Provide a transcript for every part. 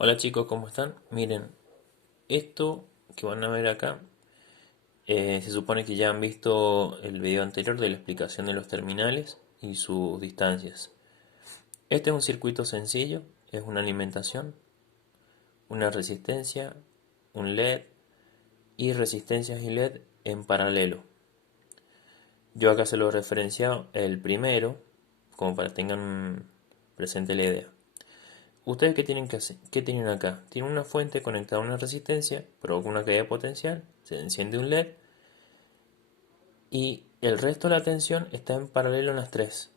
Hola chicos, ¿cómo están? Miren, esto que van a ver acá, se supone que ya han visto el video anterior de la explicación de los terminales y sus distancias. Este es un circuito sencillo, es una alimentación, una resistencia, un LED y resistencias y LED en paralelo. Yo acá se lo he referenciado el primero, como para que tengan presente la idea. ¿Ustedes qué tienen que hacer? ¿Qué tienen acá? Tienen una fuente conectada a una resistencia, provoca una caída potencial, se enciende un LED y el resto de la tensión está en paralelo en las tres.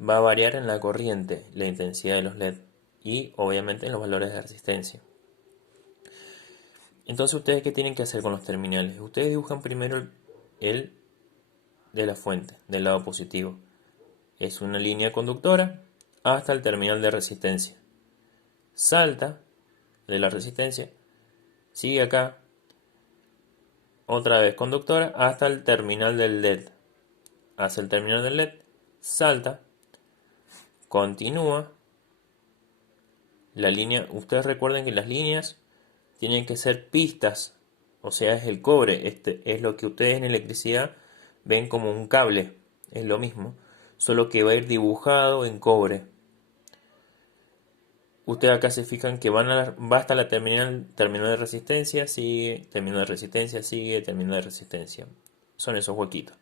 Va a variar en la corriente, la intensidad de los LED y obviamente en los valores de resistencia. Entonces, ¿ustedes qué tienen que hacer con los terminales? Ustedes dibujan primero el de la fuente, del lado positivo. Es una línea conductora hasta el terminal de resistencia. Salta de la resistencia, sigue acá, otra vez conductora hasta el terminal del LED. Hace el terminal del LED, salta, continúa la línea. Ustedes recuerden que las líneas tienen que ser pistas, o sea, es el cobre. Este es lo que ustedes en electricidad ven como un cable, es lo mismo, solo que va a ir dibujado en cobre. Ustedes acá se fijan que va hasta la terminal de resistencia, sigue, terminal de resistencia, sigue, terminal de resistencia. Son esos huequitos.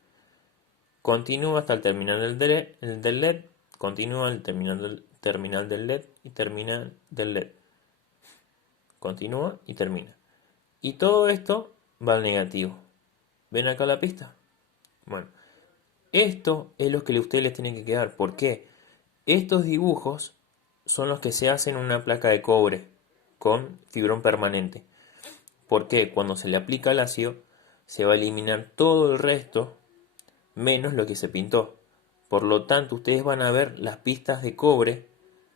Continúa hasta el terminal del LED, continúa el terminal del LED y termina del LED. Continúa y termina. Y todo esto va al negativo. ¿Ven acá la pista? Bueno, esto es lo que ustedes les tienen que quedar. ¿Por qué? Estos dibujos son los que se hacen en una placa de cobre con fibrón permanente. ¿Por qué? Cuando se le aplica el ácido, se va a eliminar todo el resto menos lo que se pintó. Por lo tanto, ustedes van a ver las pistas de cobre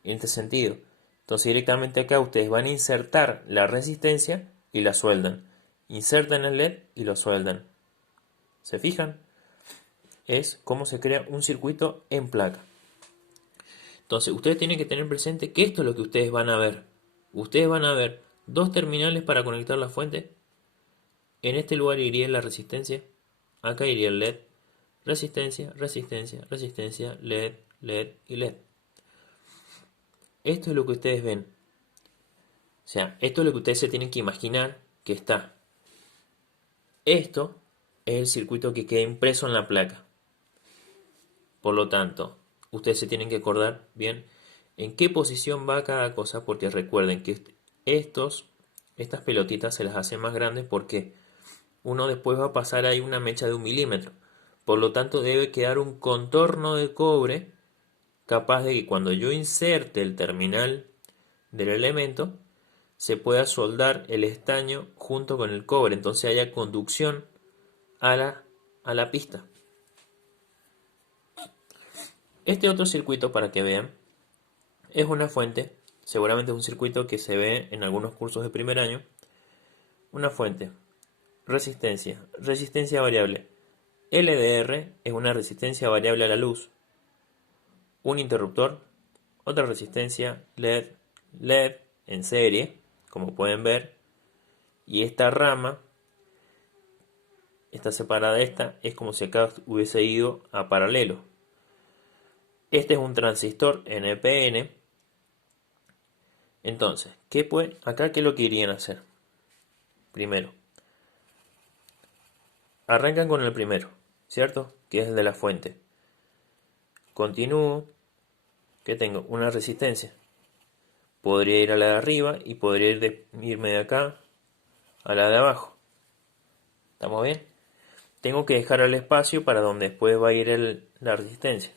en este sentido. Entonces, directamente acá ustedes van a insertar la resistencia y la sueldan. Insertan el LED y lo sueldan. ¿Se fijan? Es cómo se crea un circuito en placa. Entonces, ustedes tienen que tener presente que esto es lo que ustedes van a ver. Ustedes van a ver dos terminales para conectar la fuente. En este lugar iría la resistencia. Acá iría el LED. Resistencia, resistencia, resistencia, LED, LED y LED. Esto es lo que ustedes ven. O sea, esto es lo que ustedes se tienen que imaginar que está. Esto es el circuito que queda impreso en la placa. Por lo tanto, ustedes se tienen que acordar bien en qué posición va cada cosa, porque recuerden que estas pelotitas se las hacen más grandes porque uno después va a pasar ahí una mecha de 1 milímetro. Por lo tanto, debe quedar un contorno de cobre capaz de que cuando yo inserte el terminal del elemento, se pueda soldar el estaño junto con el cobre, entonces haya conducción a la pista. Este otro circuito, para que vean, es una fuente, seguramente es un circuito que se ve en algunos cursos de primer año. Una fuente, resistencia, resistencia variable. LDR es una resistencia variable a la luz. Un interruptor, otra resistencia, LED, LED en serie, como pueden ver. Y esta rama está separada de esta, es como si acá hubiese ido a paralelo. Este es un transistor NPN. Entonces, acá qué es lo que irían a hacer? Primero, arrancan con el primero, ¿cierto? Que es el de la fuente. Continúo, que tengo una resistencia. Podría ir a la de arriba y podría irme de acá a la de abajo. ¿Estamos bien? Tengo que dejar el espacio para donde después va a ir la resistencia.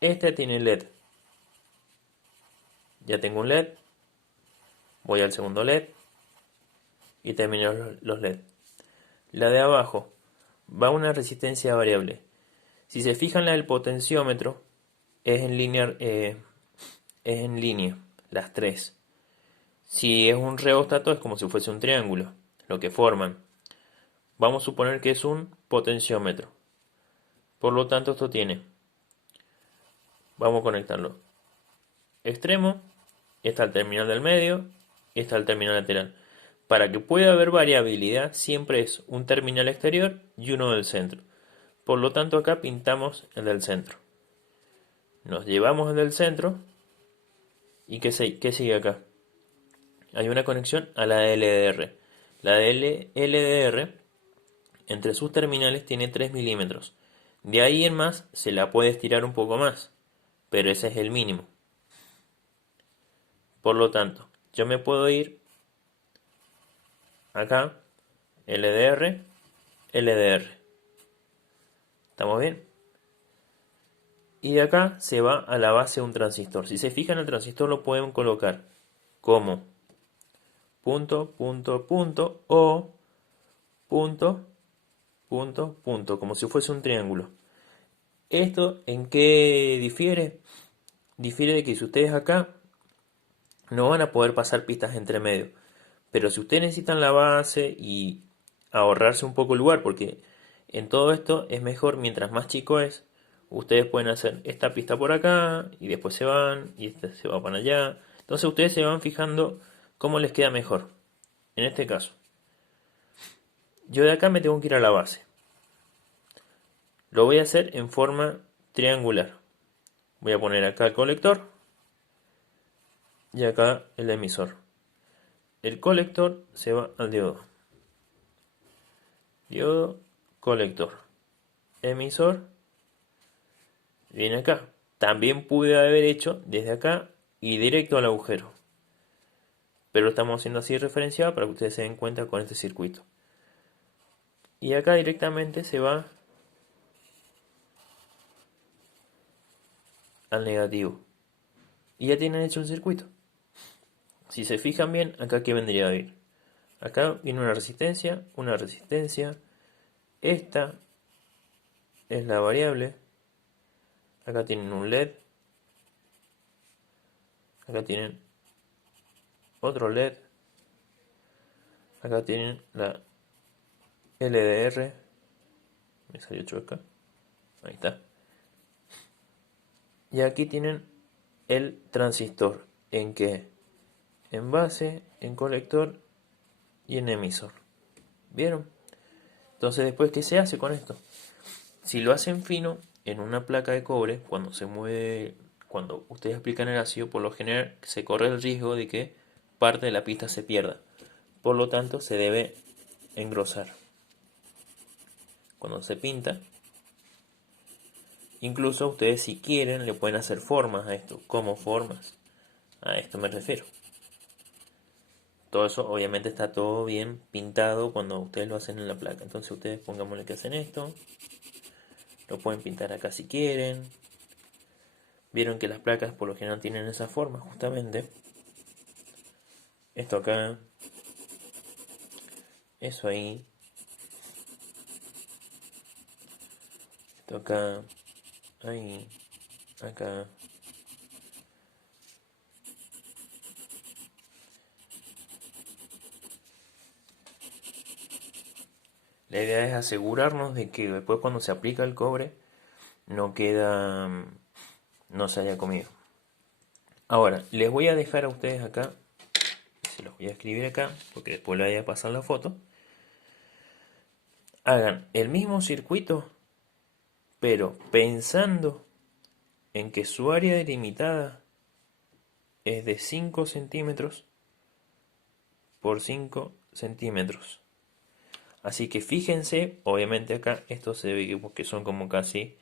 Este tiene LED. Ya tengo un LED. Voy al segundo LED. Y termino los LED. La de abajo va a una resistencia variable. Si se fijan, la del potenciómetro es en línea, las tres. Si es un reóstato es como si fuese un triángulo, lo que forman. Vamos a suponer que es un potenciómetro. Por lo tanto, esto tiene, vamos a conectarlo, extremo está el terminal del medio y está el terminal lateral. Para que pueda haber variabilidad, siempre es un terminal exterior y uno del centro. Por lo tanto, acá pintamos el del centro. Nos llevamos el del centro. ¿Y qué sigue acá? Hay una conexión a la de LDR. La de LDR, entre sus terminales, tiene 3 milímetros. De ahí en más, se la puede estirar un poco más, pero ese es el mínimo. Por lo tanto, yo me puedo ir acá, LDR, LDR. ¿Estamos bien? Y de acá se va a la base de un transistor. Si se fijan, el transistor lo pueden colocar como punto, punto, punto o punto, punto, punto, como si fuese un triángulo. ¿Esto en qué difiere? Difiere de que si ustedes acá no van a poder pasar pistas entre medio. Pero si ustedes necesitan la base y ahorrarse un poco el lugar, porque en todo esto es mejor mientras más chico es, ustedes pueden hacer esta pista por acá y después se van y esta se va para allá. Entonces ustedes se van fijando cómo les queda mejor. En este caso, yo de acá me tengo que ir a la base. Lo voy a hacer en forma triangular. Voy a poner acá el colector y acá el emisor. El colector se va al diodo. Diodo, colector. Emisor, viene acá. También pude haber hecho desde acá y directo al agujero. Pero lo estamos haciendo así referenciado para que ustedes se den cuenta con este circuito. Y acá directamente se va al negativo. Y ya tienen hecho el circuito. Si se fijan bien, acá que vendría a ir. Acá viene una resistencia, una resistencia. Esta es la variable. Acá tienen un LED. Acá tienen otro LED. Acá tienen la LDR. Me salió chueca. Ahí está. Y aquí tienen el transistor. ¿En qué? En base, en colector y en emisor. ¿Vieron? Entonces después, ¿qué se hace con esto? Si lo hacen fino en una placa de cobre, cuando se mueve, cuando ustedes aplican el ácido, por lo general se corre el riesgo de que parte de la pista se pierda. Por lo tanto, se debe engrosar. Cuando se pinta, incluso ustedes si quieren le pueden hacer formas a esto. ¿Cómo formas? A esto me refiero. Todo eso obviamente está todo bien pintado cuando ustedes lo hacen en la placa. Entonces ustedes pongámosle que hacen esto. Lo pueden pintar acá si quieren. Vieron que las placas por lo general tienen esa forma justamente. Esto acá. Eso ahí. Esto acá. Ahí. Acá. La idea es asegurarnos de que después cuando se aplica el cobre no queda, no se haya comido. Ahora, les voy a dejar a ustedes acá, se los voy a escribir acá, porque después les voy a pasar la foto. Hagan el mismo circuito, pero pensando en que su área delimitada es de 5 centímetros por 5 centímetros. Así que fíjense, obviamente acá esto se ve que son como casi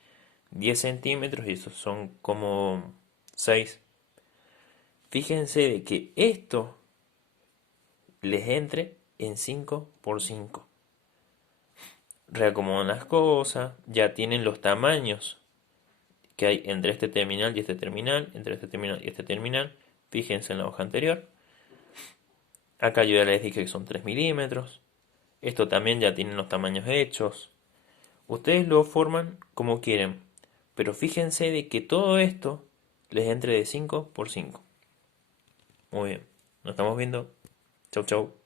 10 centímetros y estos son como 6. Fíjense de que esto les entre en 5 por 5. Reacomodan las cosas, ya tienen los tamaños que hay entre este terminal y este terminal, entre este terminal y este terminal. Fíjense en la hoja anterior. Acá yo ya les dije que son 3 milímetros. Esto también ya tienen los tamaños hechos. Ustedes lo forman como quieren, pero fíjense de que todo esto les entre de 5 por 5. Muy bien, nos estamos viendo. Chau, chau.